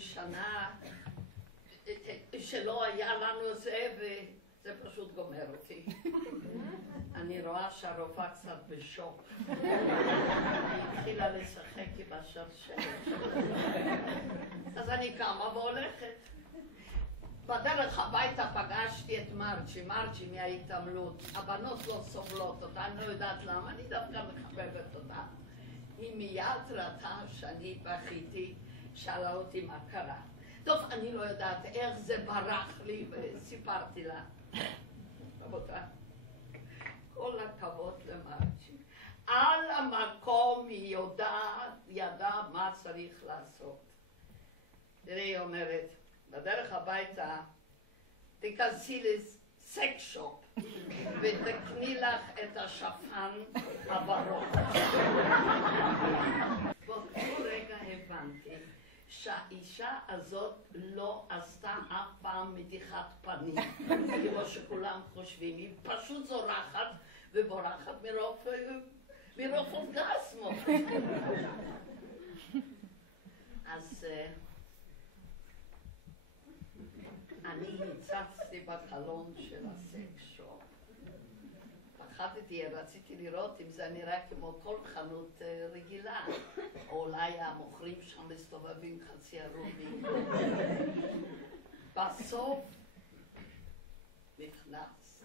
שנה שלא היה לנו זה, וזה פשוט גומר אותי. אני רואה שהרופאה קצת בשוק. היא התחילה לשחק עם השרשרת. אז אני קמה והולכת. בדרך הביתה פגשתי את מרצ'י מההתעמלות. הבנות לא סובלות אותה, אני לא יודעת למה, אני דווקא מחבבת אותה. היא מיד ראתה שאני בכיתי, שאלה אותי מה קרה. טוב, אני לא יודעת איך זה ברח לי, וסיפרתי לה. רבותיי, כל הכבוד למרצ'י. על המקום היא ידעה מה צריך לעשות. תראי, היא אומרת, בדרך הביתה, תיכנסי לסקס שופ ותקני לך את השפן הברוק. באותו רגע הבנתי שהאישה הזאת לא עשתה אף פעם מתיחת פנים, כמו שכולם חושבים. היא פשוט זורחת ובורחת מרוב אורגזמו. אז אני הצצתי בחלון של הסקס שופ. פחדתי, רציתי לראות אם זה נראה כמו כל חנות רגילה, או אולי המוכרים שם מסתובבים חצי ערומים. בסוף נכנס